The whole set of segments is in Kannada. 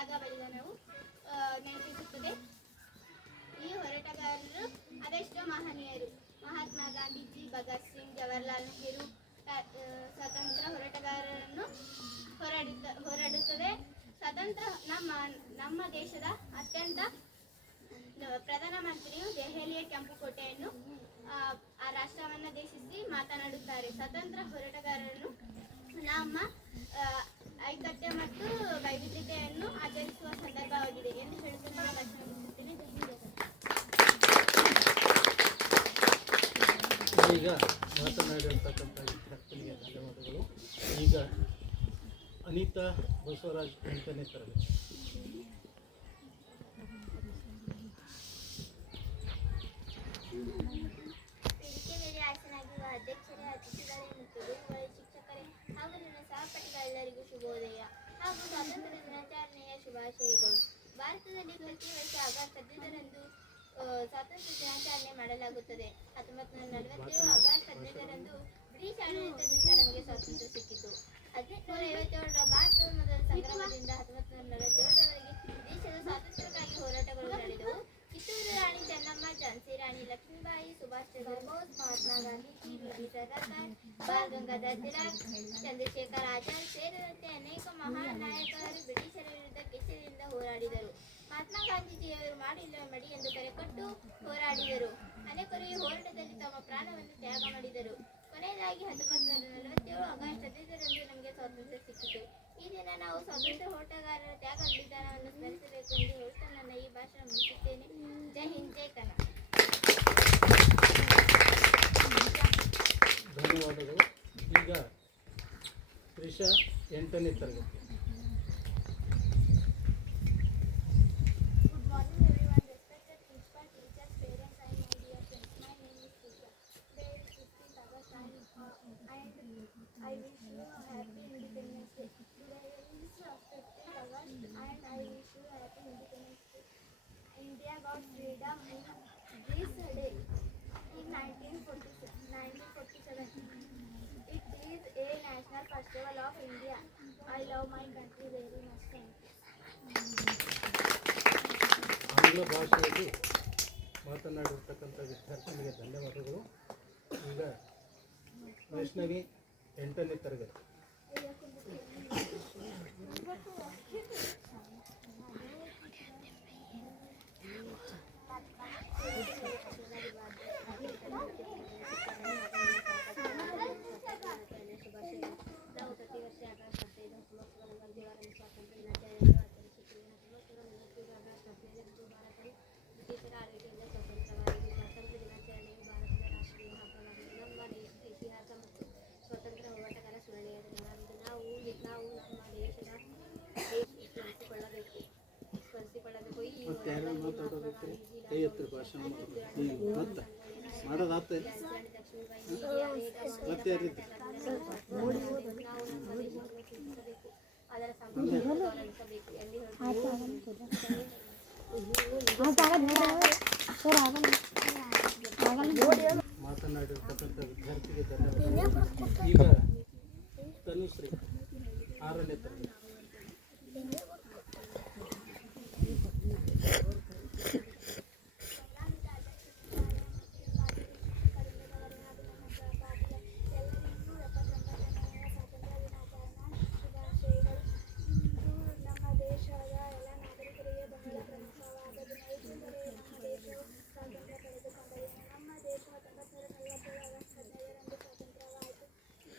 ಹೋರಾಟಗಾರರ ತ್ಯಾಗ ಬಲಿದಾನವು ಆ, ನೆನಪಿಸುತ್ತದೆ. ಈ ಹೋರಾಟಗಾರರು ಅದೆಷ್ಟೋ ಮಹನೀಯರು. ಮಹಾತ್ಮ ಗಾಂಧೀಜಿ ಭಗತ್ ಸಿಂಗ್ ಜವಾಹರ್ಲಾಲ್ ನೆಹರು ಸ್ವತಂತ್ರ ಹೋರಾಟಗಾರರನ್ನು ಹೋರಾಡುತ್ತ ಹೋರಾಡುತ್ತದೆ. ಸ್ವತಂತ್ರ ನಮ್ಮ ನಮ್ಮ ದೇಶದ ಅತ್ಯಂತ ಪ್ರಧಾನಮಂತ್ರಿಯು ದೆಹಲಿಯ ಕೆಂಪುಕೋಟೆಯನ್ನು ಆ ರಾಷ್ಟ್ರವನ್ನು ದೇಶಿಸಿ ಮಾತನಾಡುತ್ತಾರೆ. ಸ್ವತಂತ್ರ ಹೋರಾಟಗಾರರನ್ನು ನಮ್ಮ ಆ, ಐಕತ್ಯ ಮತ್ತು ವೈವಿಧ್ಯತೆಯನ್ನು ಆಚರಿಸುವ ಸಂದರ್ಭವಾಗಿದೆ ಎಂದು ಹೇಳುತ್ತಾ ಈಗ ಮಾತನಾಡಿರ್ತಕ್ಕಂಥ ವಿದ್ಯಾರ್ಥಿನಿಗೆ ಧನ್ಯವಾದಗಳು. ಈಗ ಅನಿತಾ ಬಸವರಾಜ್ ಎಂಟನೇ ತರಗತಿ ವೇದಿಕೆ ಮೇಲೆ ಆಸನಾಗಿರುವ ಅಧ್ಯಕ್ಷರೇ ಅತಿಥಿಗಳೇ ಮತ್ತು ಗುರುಗಳೇ ಶಿಕ್ಷಕರೇ ಹಾಗೂ ನನ್ನ ಸಹಪಾಠಿಗಳೆಲ್ಲರಿಗೂ ಶುಭೋದಯ. ಹಾಗೂ ಸ್ವಾತಂತ್ರ್ಯ ದಿನಾಚರಣೆಯ ಶುಭಾಶಯಗಳು. ಭಾರತದಲ್ಲಿ ಪ್ರತಿ ವರ್ಷ ಆಗಸ್ಟ್ ಹದಿನೈದರಂದು ಸ್ವಾತಂತ್ರ್ಯ ದಿನಾಚರಣೆ ಮಾಡಲಾಗುತ್ತದೆ. ಹತ್ತೊಂಬತ್ತು ನೂರ ನಲವತ್ತೇಳು ಆಗಸ್ಟ್ ಹದಿನೈದರಂದು ಬ್ರಿಟಿಷ್ ಆಡಳಿತದಿಂದ ನಮಗೆ ಸ್ವಾತಂತ್ರ್ಯ ಸಿಕ್ಕಿತು. ಹದಿನೆಂಟುನೂರ ಐವತ್ತೇಳರ ಭಾರತದ ಮಾಡಿಲ್ಲ ಮಡಿ ಎಂದು ಕರೆಕೊಟ್ಟು ಹೋರಾಡಿದರು. ಅನೇಕರು ಈ ಹೋರಾಟದಲ್ಲಿ ತಮ್ಮ ಪ್ರಾಣವನ್ನು ತ್ಯಾಗ ಮಾಡಿದರು. ಕೊನೆಯದಾಗಿ ಹತ್ತೊಂಬತ್ತು ನೂರ ನಲವತ್ತೇಳು ಆಗಸ್ಟ್ ಹದಿನೈದರಂದು ನಮಗೆ ಸ್ವಾತಂತ್ರ್ಯ ಸಿಕ್ಕಿತು. ಈ ದಿನ ನಾವು ಸ್ವಾತಂತ್ರ್ಯ ಹೋರಾಟಗಾರರ ತ್ಯಾಗ ಬಲಿದಾನವನ್ನು ಸ್ಮರಿಸಬೇಕು ಎಂದು ಹೇಳುತ್ತಾ ನನ್ನ ಈ ಭಾಷಣ ಮುಗಿಸುತ್ತೇನೆ. ಜೈ ಹಿಂದ್, ಜೈ ಕನ್ನಡ. ಧನ್ಯವಾದಗಳು. ಈಗ ತ್ರಿಷಾ ಎಂಟನೇ ತರಗತಿ. Got freedom this day in 1947. 1947. It is a national festival of India. I love my country very much. Thank you. ಆಂಗ್ಲ ಭಾಷೆಯಲ್ಲಿ ಮಾತನಾಡಿರ್ತಕ್ಕಂಥ ವಿದ್ಯಾರ್ಥಿಗಳಿಗೆ ಧನ್ಯವಾದಗಳು ಈಗ ವೈಷ್ಣವಿ ಎಂಟನೇ ತರಗತಿ ನಾವು ಪ್ರತಿ ವರ್ಷ ಆಗಸ್ಟ್ ಹದಿನೈದು ಹತ್ತೊಂಬತ್ತು ನೂರ ನಲವತ್ತೇಳರಂದು ಸ್ವಾತಂತ್ರ್ಯ ದಿನಾಚರಣೆಯನ್ನು ಆಚರಿಸುತ್ತೇವೆ ಹತ್ತೊಂಬತ್ತು ನೂರ ನಲವತ್ತೇಳು ಆಗಸ್ಟ್ ಹದಿನೈದರಂದು ಭಾರತವು ಬ್ರಿಟಿಷರ ಆಳ್ವಿಕೆಯಿಂದ ಸ್ವತಂತ್ರವಾಗಿದೆ ಸ್ವಾತಂತ್ರ್ಯ ದಿನಾಚರಣೆಯು ಭಾರತದ ರಾಷ್ಟ್ರೀಯ ಹಬ್ಬವಾಗಿದೆ ನಮ್ಮ ದೇಶದ ಇತಿಹಾಸ ಮತ್ತು ಸ್ವಾತಂತ್ರ್ಯ ಹೋರಾಟಗಾರ ಸ್ಮರಣೆಯ ದಿನವಾಗಿದೆ ನಾವು ನಾವು ನಮ್ಮ ದೇಶದ ದೇಶ ಸ್ಮರಿಸಿಕೊಳ್ಳಬೇಕು ಸ್ಮರಿಸಿಕೊಳ್ಳಬೇಕು ಈ ಮತ್ತೆ ಯಾರು ಮಾತಾಡೋದಕ್ಕೆ ಕೈ ಎತ್ತರ ಭಾಷಣ ಹ್ಞೂ ಮತ್ತೆ ಮಾಡೋದಾತ ಮತ್ತೆ ಹೇಳ್ತೀನಿ ಮಾತನಾಡಿರ್ತಕ್ಕಂಥ ವಿದ್ಯಾರ್ಥಿಗೆ ಧನ್ಯವಾದ ಈಗ ತನುಶ್ರೀ ಆರನೇ ತರಗತಿ ನಮ್ಮ ದೇಶದ ಎಲ್ಲ ನಾಗರಿಕರಿಗೆ ಬಹಳ ಪ್ರಮುಖವಾದ ದಿನ ಏಕೆಂದರೆ ನಮ್ಮ ದೇಶವು ಸ್ವಾತಂತ್ರ್ಯ ಪಡೆದುಕೊಂಡ ದಿನ ನಮ್ಮ ದೇಶ ಹತ್ತೊಂಬತ್ತು ನೂರ ನಲವತ್ತೇಳು ಆಗಸ್ಟ್ ಹದಿನೈದರಂದು ಸ್ವಾತಂತ್ರ್ಯವಾಯಿತು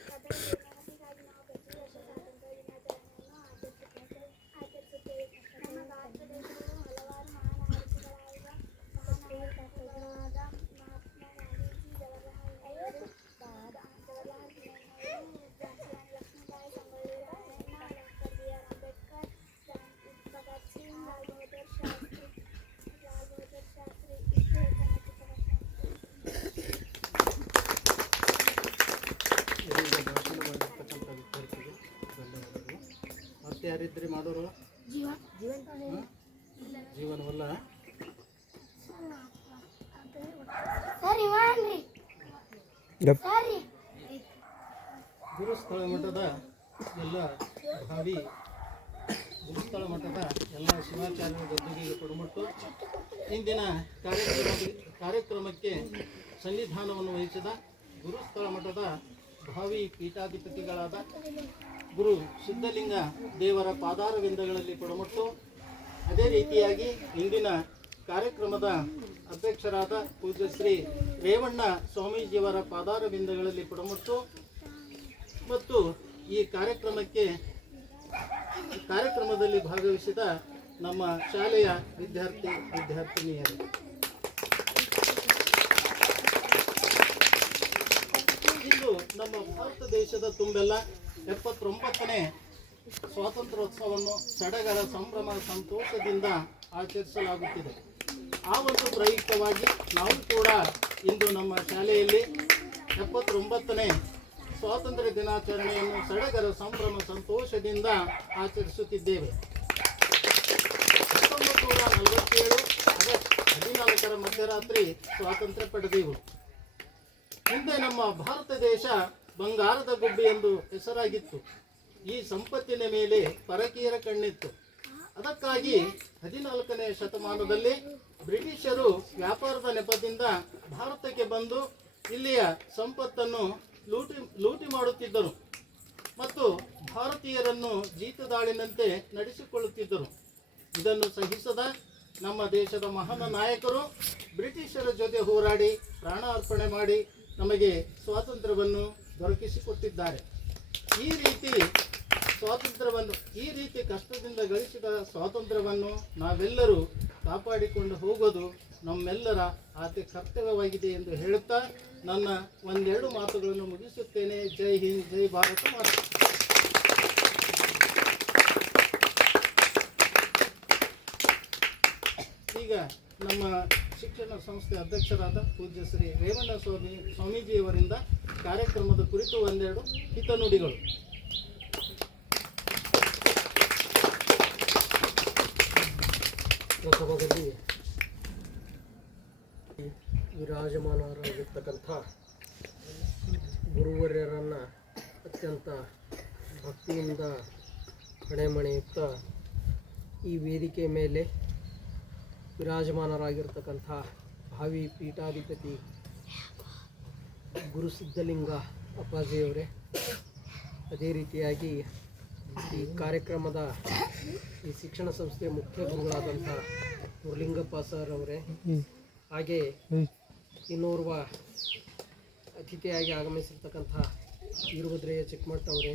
ಸ್ವಾತಂತ್ರ್ಯ ನೆನಪಿಗಾಗಿ ನಾವು ಪ್ರತಿ ವರ್ಷ ಸ್ವಾತಂತ್ರ್ಯ ದಿನಾಚರಣೆಯನ್ನು ಆಚರಿಸುತ್ತೇವೆ ಆಚರಿಸುತ್ತೇವೆ ನಮ್ಮ ಭಾರತ ದೇಶವು ಹಲವಾರು ಮಹಾನ್ ನಾಯಕಗಳಾದ ಮಹಾನ್ ನಾಯಕಗಳಾದ Mahatma Gandhiji Jawaharlal Nehru Jawaharlal Nehru Jhansi Rani Lakshmibai Sangolli Rayanna doctor B R Ambedkar Bhagat Singh Lal Bahadur Shastri Lal Bahadur Shastri ಇಷ್ಟು ಹೇಳ್ತಾನೆ ಇದೀಗ ಭಾಷಣ ಮಾಡಿರ್ತಕ್ಕಂಥ ವಿದ್ಯಾರ್ಥಿಗೆ ಧನ್ಯವಾದಗಳು ಯಾರಿದ್ರಿ ಮಾಡೋರು? ಜೀವನವಲ್ಲ ಗುರುಸ್ಥಳ ಮಠದ ಎಲ್ಲ ಭಾವಿ ಗುರುಸ್ಥಳ ಮಠದ ಎಲ್ಲ ಶಿವಾಚಾರ್ಯರ ಗದ್ದುಗೆಗೆ ಕೊಡುಮಟ್ಟು ಇಂದಿನ ಕಾರ್ಯಕ್ರಮ ಕಾರ್ಯಕ್ರಮಕ್ಕೆ ಸನ್ನಿಧಾನವನ್ನು ವಹಿಸಿದ ಗುರುಸ್ಥಳ ಮಠದ ಭಾವಿ ಪೀಠಾಧಿಪತಿಗಳಾದ ಗುರು ಸಿದ್ಧಲಿಂಗ ದೇವರ ಪಾದಾರವಿಂದಗಳಲ್ಲಿ ಕೊಡಮಟ್ಟು. ಅದೇ ರೀತಿಯಾಗಿ ಇಂದಿನ ಕಾರ್ಯಕ್ರಮದ ಅಧ್ಯಕ್ಷರಾದ ಪೂಜ್ಯ ಶ್ರೀ ರೇವಣ್ಣ ಸ್ವಾಮೀಜಿಯವರ ಪಾದಾರವಿಂದಗಳಲ್ಲಿ ಕೊಡಮಟ್ಟು. ಮತ್ತು ಈ ಕಾರ್ಯಕ್ರಮಕ್ಕೆ ಕಾರ್ಯಕ್ರಮದಲ್ಲಿ ಭಾಗವಹಿಸಿದ ನಮ್ಮ ಶಾಲೆಯ ವಿದ್ಯಾರ್ಥಿ ವಿದ್ಯಾರ್ಥಿನಿಯರು. ಇಂದು ನಮ್ಮ ಭಾರತ ದೇಶದ ತುಂಬೆಲ್ಲ ಎಪ್ಪತ್ತೊಂಬತ್ತನೇ ಸ್ವಾತಂತ್ರ್ಯೋತ್ಸವವನ್ನು ಸಡಗರ ಸಂಭ್ರಮ ಸಂತೋಷದಿಂದ ಆಚರಿಸಲಾಗುತ್ತಿದೆ. ಆ ಒಂದು ಪ್ರಯುಕ್ತವಾಗಿ ನಾವು ಕೂಡ ಇಂದು ನಮ್ಮ ಶಾಲೆಯಲ್ಲಿ ಎಪ್ಪತ್ತೊಂಬತ್ತನೇ ಸ್ವಾತಂತ್ರ್ಯ ದಿನಾಚರಣೆಯನ್ನು ಸಡಗರ ಸಂಭ್ರಮ ಸಂತೋಷದಿಂದ ಆಚರಿಸುತ್ತಿದ್ದೇವೆ. ಹತ್ತೊಂಬತ್ತು ನೂರ ನಲವತ್ತೇಳು ಹದಿನಾಲ್ಕರ ಮಧ್ಯರಾತ್ರಿ ಸ್ವಾತಂತ್ರ್ಯ ಪಡೆದೆವು. ಹಿಂದೆ ನಮ್ಮ ಭಾರತ ದೇಶ ಬಂಗಾರದ ಗುಬ್ಬಿ ಎಂದು ಹೆಸರಾಗಿತ್ತು. ಈ ಸಂಪತ್ತಿನ ಮೇಲೆ ಪರಕೀಯರ ಕಣ್ಣಿತ್ತು. ಅದಕ್ಕಾಗಿ ಹದಿನಾಲ್ಕನೇ ಶತಮಾನದಲ್ಲಿ ಬ್ರಿಟಿಷರು ವ್ಯಾಪಾರದ ನೆಪದಿಂದ ಭಾರತಕ್ಕೆ ಬಂದು ಇಲ್ಲಿಯ ಸಂಪತ್ತನ್ನು ಲೂಟಿ ಲೂಟಿ ಮಾಡುತ್ತಿದ್ದರು ಮತ್ತು ಭಾರತೀಯರನ್ನು ಜೀತದಾಳಿನಂತೆ ನಡೆಸಿಕೊಳ್ಳುತ್ತಿದ್ದರು. ಇದನ್ನು ಸಹಿಸದ ನಮ್ಮ ದೇಶದ ಮಹಾನ ನಾಯಕರು ಬ್ರಿಟಿಷರ ಜೊತೆ ಹೋರಾಡಿ ಪ್ರಾಣ ಅರ್ಪಣೆ ಮಾಡಿ ನಮಗೆ ಸ್ವಾತಂತ್ರ್ಯವನ್ನು ದೊರಕಿಸಿಕೊಟ್ಟಿದ್ದಾರೆ. ಈ ರೀತಿ ಸ್ವಾತಂತ್ರ್ಯವನ್ನು, ಈ ರೀತಿ ಕಷ್ಟದಿಂದ ಗಳಿಸಿದ ಸ್ವಾತಂತ್ರ್ಯವನ್ನು ನಾವೆಲ್ಲರೂ ಕಾಪಾಡಿಕೊಂಡು ಹೋಗೋದು ನಮ್ಮೆಲ್ಲರ ಆತಿ ಕರ್ತವ್ಯವಾಗಿದೆ ಎಂದು ಹೇಳುತ್ತಾ ನನ್ನ ಒಂದೆರಡು ಮಾತುಗಳನ್ನು ಮುಗಿಸುತ್ತೇನೆ. ಜೈ ಹಿಂದ್, ಜೈ ಭಾರತ ಮಾತು. ಈಗ ನಮ್ಮ ಶಿಕ್ಷಣ ಸಂಸ್ಥೆ ಅಧ್ಯಕ್ಷರಾದ ಪೂಜ್ಯ ಶ್ರೀ ರೇವಣ್ಣ ಸ್ವಾಮಿ ಸ್ವಾಮೀಜಿಯವರಿಂದ ಕಾರ್ಯಕ್ರಮದ ಕುರಿತು ಒಂದೆರಡು ಹಿತನುಡಿಗಳು ಲೋಕಸಭಾದಲ್ಲಿ ವಿರಾಜಮಾನರಾಗಿರ್ತಕ್ಕಂಥ ಗುರುವರ್ಯರನ್ನು ಅತ್ಯಂತ ಭಕ್ತಿಯಿಂದ ಹಣೆಮಣೆಯುತ್ತಾ ಈ ವೇದಿಕೆ ಮೇಲೆ ವಿರಾಜಮಾನರಾಗಿರ್ತಕ್ಕಂಥ ಭಾವಿ ಪೀಠಾಧಿಪತಿ ಗುರು ಸಿದ್ಧಲಿಂಗ ಅಪ್ಪಾಜಿಯವರೇ, ಅದೇ ರೀತಿಯಾಗಿ ಈ ಕಾರ್ಯಕ್ರಮದ ಈ ಶಿಕ್ಷಣ ಸಂಸ್ಥೆಯ ಮುಖ್ಯ ಗುರುಗಳಾದಂಥ ಮುರಲಿಂಗಪ್ಪ ಸರ್ ಅವರೇ, ಹಾಗೆ ಇನ್ನೋರ್ವ ಅತಿಥಿಯಾಗಿ ಆಗಮಿಸಿರ್ತಕ್ಕಂಥ ವೀರಭದ್ರಯ್ಯ ಚಿಕ್ಕಮಠ ಅವರೇ,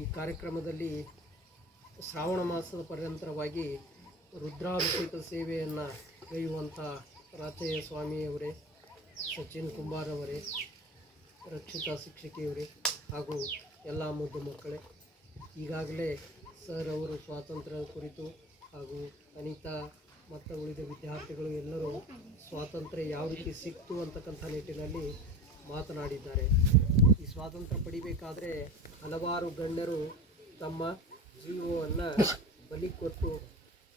ಈ ಕಾರ್ಯಕ್ರಮದಲ್ಲಿ ಶ್ರಾವಣ ಮಾಸದ ಪರ್ಯಂತರವಾಗಿ ರುದ್ರಾಭಿಷೇಕ ಸೇವೆಯನ್ನು ಕೈಯುವಂಥ ರಾಚಯ್ಯ ಸ್ವಾಮಿಯವರೇ ಸಚಿನ್ ಕುಮಾರ್ ಅವರೇ, ರಕ್ಷಿತಾ ಶಿಕ್ಷಕಿಯವರೇ ಹಾಗೂ ಎಲ್ಲ ಮುದ್ದು ಮಕ್ಕಳೇ, ಈಗಾಗಲೇ ಸರ್ ಅವರು ಸ್ವಾತಂತ್ರ್ಯ ಕುರಿತು ಹಾಗೂ ಅನಿತಾ ಮತ್ತು ಉಳಿದ ವಿದ್ಯಾರ್ಥಿಗಳು ಎಲ್ಲರೂ ಸ್ವಾತಂತ್ರ್ಯ ಯಾವ ರೀತಿ ಸಿಕ್ತು ಅಂತಕ್ಕಂಥ ನಿಟ್ಟಿನಲ್ಲಿ ಮಾತನಾಡಿದ್ದಾರೆ. ಈ ಸ್ವಾತಂತ್ರ್ಯ ಪಡಿಬೇಕಾದರೆ ಹಲವಾರು ಗಣ್ಯರು ತಮ್ಮ ಜೀವವನ್ನು ಬಲಿ ಕೊಟ್ಟು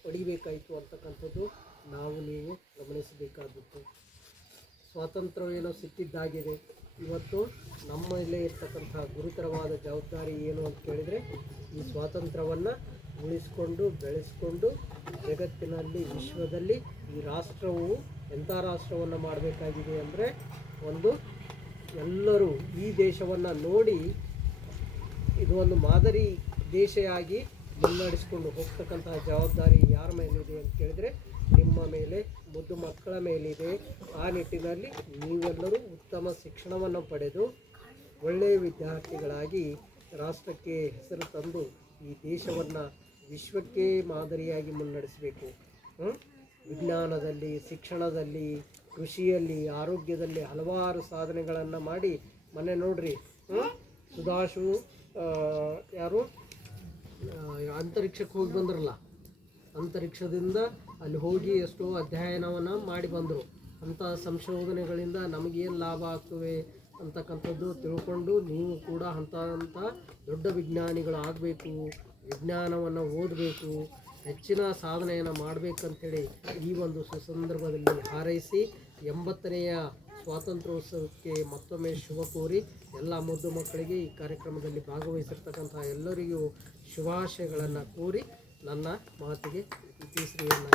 ಪಡಿಬೇಕಾಯಿತು ಅಂತಕ್ಕಂಥದ್ದು ನಾವು ನೀವು ಗಮನಿಸಬೇಕಾದದ್ದು ಸ್ವಾತಂತ್ರ್ಯವೇನೋ ಸಿಕ್ಕಿದ್ದಾಗಿದೆ. ಇವತ್ತು ನಮ್ಮಲ್ಲೇ ಇರ್ತಕ್ಕಂಥ ಗುರುತರವಾದ ಜವಾಬ್ದಾರಿ ಏನು ಅಂತ ಕೇಳಿದರೆ, ಈ ಸ್ವಾತಂತ್ರ್ಯವನ್ನು ಉಳಿಸ್ಕೊಂಡು, ಬೆಳೆಸ್ಕೊಂಡು ಜಗತ್ತಿನಲ್ಲಿ, ವಿಶ್ವದಲ್ಲಿ ಈ ರಾಷ್ಟ್ರವು ಎಂಥ ರಾಷ್ಟ್ರವನ್ನು ಮಾಡಬೇಕಾಗಿದೆ ಅಂದರೆ, ಒಂದು ಎಲ್ಲರೂ ಈ ದೇಶವನ್ನು ನೋಡಿ ಇದು ಒಂದು ಮಾದರಿ ದೇಶೆಯಾಗಿ ಮುನ್ನಡೆಸ್ಕೊಂಡು ಹೋಗ್ತಕ್ಕಂತಹ ಜವಾಬ್ದಾರಿ ಯಾರ ಮೇಲಿದೆ ಅಂತ ಕೇಳಿದರೆ, ನಿಮ್ಮ ಮೇಲೆ ಮುದ್ದು ಮಕ್ಕಳ ಮೇಲಿದೆ. ಆ ನಿಟ್ಟಿನಲ್ಲಿ ನೀವೆಲ್ಲರೂ ಉತ್ತಮ ಶಿಕ್ಷಣವನ್ನು ಪಡೆದು ಒಳ್ಳೆಯ ವಿದ್ಯಾರ್ಥಿಗಳಾಗಿ ರಾಷ್ಟ್ರಕ್ಕೆ ಹೆಸರು ತಂದು ಈ ದೇಶವನ್ನು ವಿಶ್ವಕ್ಕೆ ಮಾದರಿಯಾಗಿ ಮುನ್ನಡೆಸಬೇಕು. ವಿಜ್ಞಾನದಲ್ಲಿ, ಶಿಕ್ಷಣದಲ್ಲಿ, ಕೃಷಿಯಲ್ಲಿ, ಆರೋಗ್ಯದಲ್ಲಿ ಹಲವಾರು ಸಾಧನೆಗಳನ್ನು ಮಾಡಿ ಮೊನ್ನೆ ನೋಡ್ರಿ? ಸುಧಾಶು ಯಾರು? ಅಂತರಿಕ್ಷಕ್ಕೆ ಹೋಗಿ ಬಂದ್ರಲ್ಲ. ಅಂತರಿಕ್ಷದಿಂದ ಅಲ್ಲಿ ಹೋಗಿ ಎಷ್ಟೋ ಅಧ್ಯಯನವನ್ನು ಮಾಡಿ ಬಂದರು. ಅಂಥ ಸಂಶೋಧನೆಗಳಿಂದ ನಮಗೇನು ಲಾಭ ಆಗ್ತವೆ ಅಂತಕ್ಕಂಥದ್ದು ತಿಳ್ಕೊಂಡು ನೀವು ಕೂಡ ಅಂಥ ಅಂಥ ದೊಡ್ಡ ವಿಜ್ಞಾನಿಗಳು ಆಗಬೇಕು ವಿಜ್ಞಾನವನ್ನು ಓದಬೇಕು, ಹೆಚ್ಚಿನ ಸಾಧನೆಯನ್ನು ಮಾಡಬೇಕಂತೇಳಿ ಈ ಒಂದು ಸುಸಂದರ್ಭದಲ್ಲಿ ಹಾರೈಸಿ ಎಂಬತ್ತನೆಯ ಸ್ವಾತಂತ್ರ್ಯೋತ್ಸವಕ್ಕೆ ಮತ್ತೊಮ್ಮೆ ಶುಭ ಕೋರಿ ಎಲ್ಲ ಮುದ್ದು ಮಕ್ಕಳಿಗೆ ಈ ಕಾರ್ಯಕ್ರಮದಲ್ಲಿ ಭಾಗವಹಿಸಿರ್ತಕ್ಕಂಥ ಎಲ್ಲರಿಗೂ ಶುಭಾಶಯಗಳನ್ನು ಕೋರಿ ನನ್ನ ಮಾತಿಗೆ ಇತಿಶ್ರೀಯನ್ನು